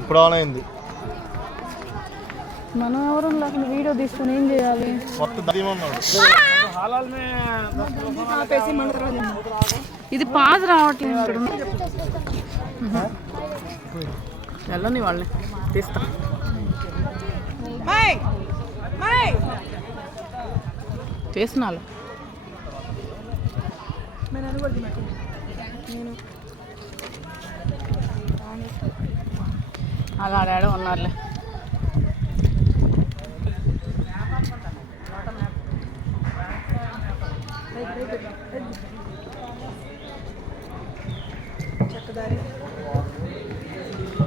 ఇప్పుడు ఆన్ అయింది. మనం ఎవరు లేకుండా వీడియో తీసుకొని ఏం చేయాలి? ఇది పాజ్ రావట్లేదు. వెళ్ళని వాళ్ళని తీస్తా. తీసినాలు అలా ఆడాడో ఉన్నారులే.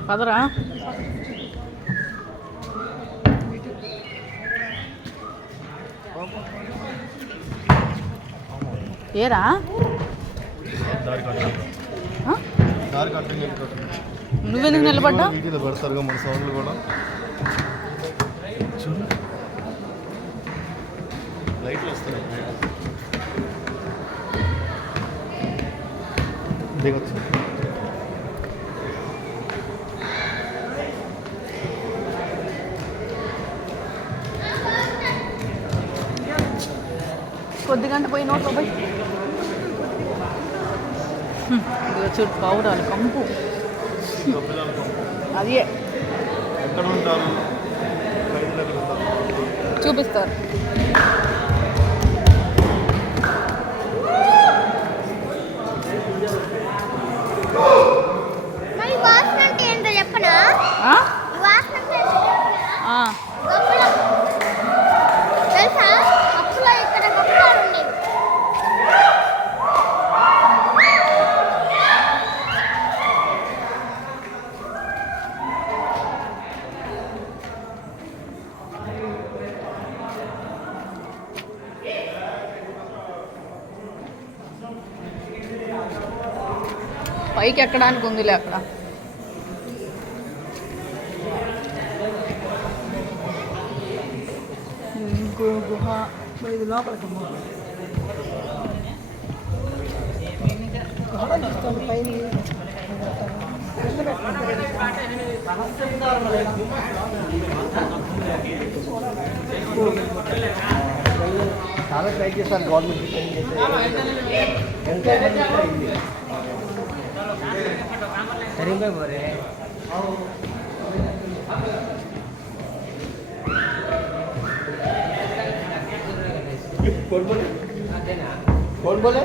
పదరా ఏరా నువ్వెందుకు నిలబడ్డా? పెడతారుగా మన సౌండ్లు కూడా. లైట్లు వస్తున్నాయి. దిగొచ్చు. కొద్ది గంట పోయి నోట్లో పోయి చూడు పౌడాలు కంపు. అది ఎక్కడ ఉంటారు చూపిస్తారు. పైకి ఎక్కడానికి ఉందిలే అక్కడ. ఇంకో గుహ ఇది లోపలికి చాలా ట్రై చేశాను గవర్నమెంట్. कौन बोले?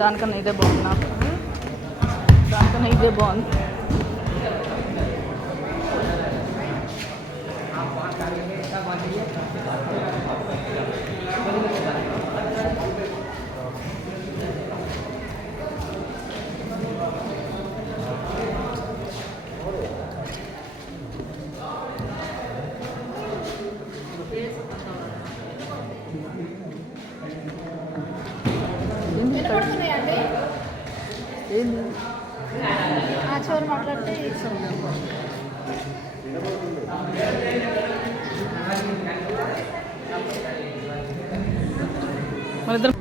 దానికన్నా ఇదే బాగుంది. నాకు దానికన్నా ఇదే బాగుంది. చోరు మాట్లాడితే మన ఇద్దరు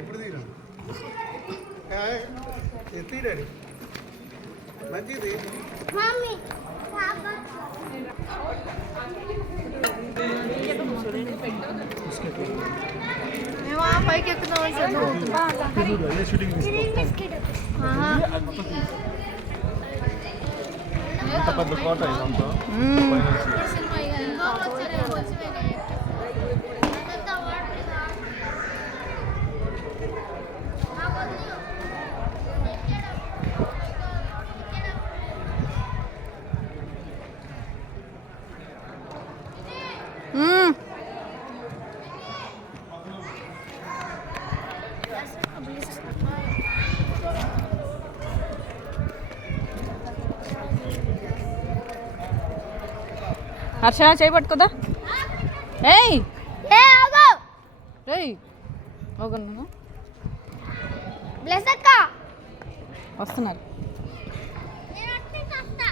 ఇప్పుడు తీరా మంచిది. పైకి ఎక్కుతాం. పెద్ద కోట ఇదంతా. హర్ష చేయబట్టుకోదా ఏయ్ ఏ ఆగు ఏయ్ ఓగన్నా బ్లెస్ అక్క వస్తున్నారు నేను అట్టే చేస్తా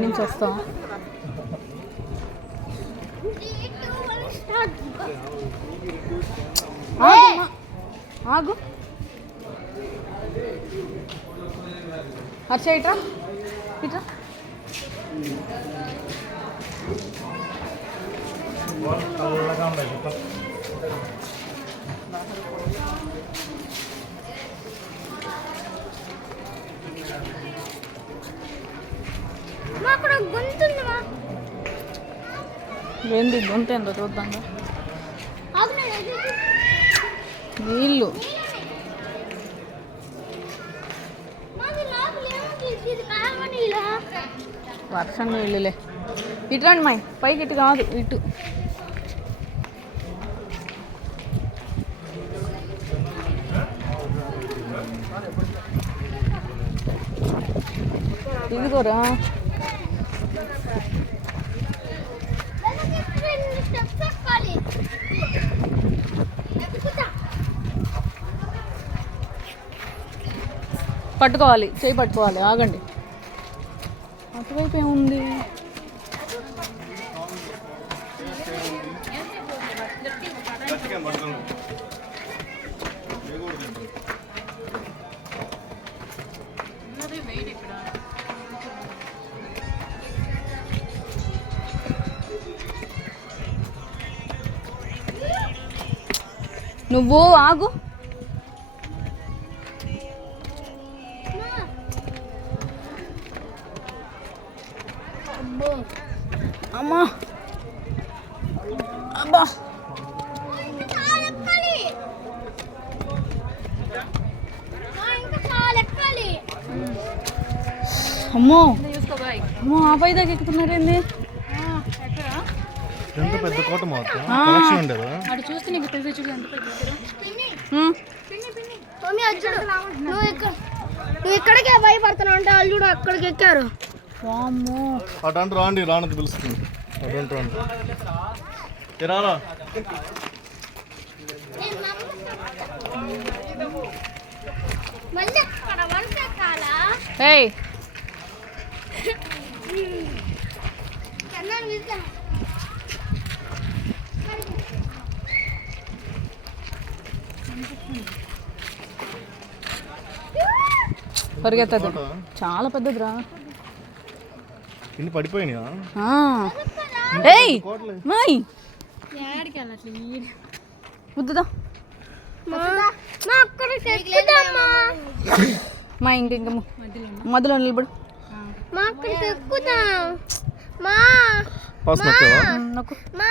నుంచి వస్తాం ఆగు హర్ష ఇట్రా ఇట్రా చల్లగా ఉన్నాయి మా అక్కడ గొంతుంది మా ఏంది గొంతు ఏందో చూద్దాం ఆగు నేను ఎదురు నీళ్ళు మాది లోపల ఏముంది ఇది కావాలి ఇలా వర్షం నీళ్ళులే ఇటు రండి మై పైకి ఇటు కాదు ఇటు ఇదిగోరా స్టెప్స్ ఎక్కాలి ఎక్కుతా పట్టుకోవాలి చేయి పట్టుకోవాలి ఆగండి అటువైపు ఏముంది నువ్వు ఆగు అబ్బో అమ్మా అబ్బా చాలా ఎక్కాలి ఇంకా చాలా ఎక్కాలి అమ్మో అమ్మో ఆ పై దాకా ఎక్కుతున్నారేంది ఎంత పెద్ద కోట మొత్తం కలెక్షన్ ఉండేదా అటు చూస్తే నీకు తెలిసి చూసి ఎంత మమ్మీ అచ్చుడు నువ్వు ఇక్కడికే భయపడుతున్నావు అంటే వాళ్ళు కూడా అక్కడికి ఎక్కారు వామ్మో అటు రాండి రానది పిలుస్తుంది అటు రాండి రారా మళ్ళీ అక్కడ వంట కాలా ఏయ్ కన్నాను వెళ్తాను పరిగెత్తదు కోట చాలా పెద్దదిరా ఇన్ని పడిపోయినాయా ఏయ్ మై వద్దుదా మా అక్కడికి ఎక్కుదామా మా ఇంక మధ్యలో నిలబడు మా అక్కడికి ఎక్కుదాం మా పాస్ నొక్కావా నాకు మా